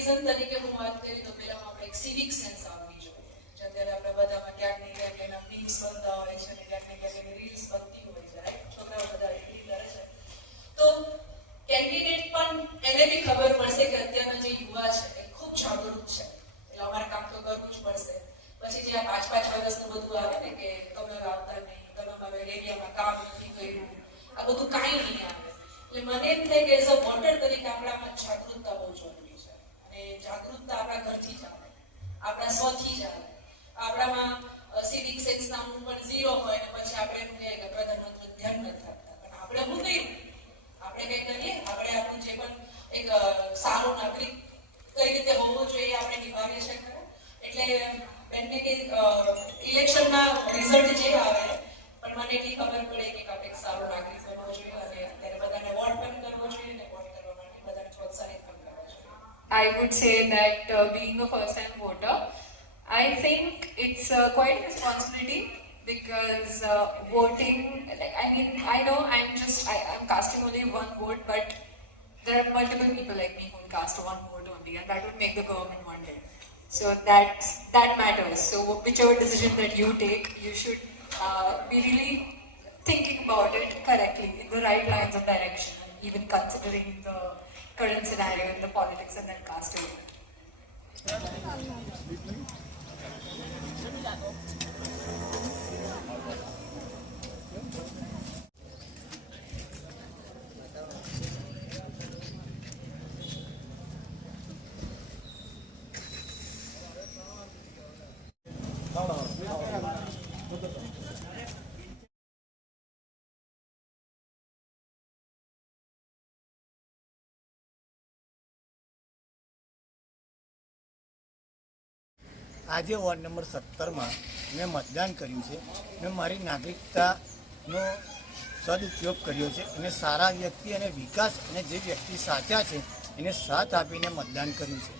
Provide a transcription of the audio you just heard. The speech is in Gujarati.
સિટીઝન તરીકે હું વાત કરી તો પહેલામાં આપણે એક સિવિક સેન્સ આવવી જોઈએ. અત્યારે આપણે બધામાં ક્યાંક ને ક્યાંક એના મીમ્સ બનતા હોય છે અને ક્યાંક ને ક્યાંક એની રીલ્સ બનતી હોય છે, રાઈટ? છોકરાઓ બધા એગ્રી કરે છે. તો કેન્ડિડેટ પણ એને બી ખબર પડશે કે અત્યારનો જે યુવા છે એ ખૂબ જાગૃત છે, એટલે અમારે કામ તો કરવું જ પડશે. પછી જે આ 5-5 વર્ષનું બધું આવે ને કે તમે આવતા નહીં, તમે હવે એરિયામાં કામ નથી કર્યું, આ બધું કાંઈ નહીં આવે. એટલે મને એમ થાય કે એઝ અ વોટર તરીકે આપણામાં જાગૃતતા બહુ જરૂરી છે. અને જાગૃતતા આપણા ઘરથી જ આવે, આપણા સ્વથી જ આવે. આપણામાં સિવિક સેન્સ નામનું પણ ઝીરો હોય ને પછી આપણે એમ કહીએ કે પ્રધાનમંત્રી ધ્યાન નથી આપતા, પણ આપણે હું નહીં, આપણે કંઈ કરીએ, આપણે આપણું જે પણ એક સારો નાગરિક કઈ રીતે હોવો જોઈએ આપણે નિભાવીએ છીએ ખરા. એટલે બેનને કે ઇલેક્શનના રિઝલ્ટ જે આવે પણ મને એટલી ખબર પડે કે આપણે એક સારો નાગરિક બનવો જોઈએ અને અત્યારે બધાને વોટ પણ કરવો જોઈએ અને વોટ કરવા માટે બધાને પ્રોત્સાહિત પણ કરવો જોઈએ. I would say that being a first-time voter, I think it's quite a responsibility because voting, like I mean, I know I'm casting only one vote, but there are multiple people like me who will cast one vote only, and that would make the government one day. So that matters. So whichever decision that you take, you should be really thinking about it correctly in the right lines of direction, even considering the current scenario in the politics, and then cast a vote. આજે વોર્ડ નંબર 17માં મેં મતદાન કર્યું છે. મેં મારી નાગરિકતાનો સદુપયોગ કર્યો છે અને સારા વ્યક્તિ અને વિકાસ અને જે વ્યક્તિ સાચા છે એને સાથ આપીને મતદાન કર્યું છે.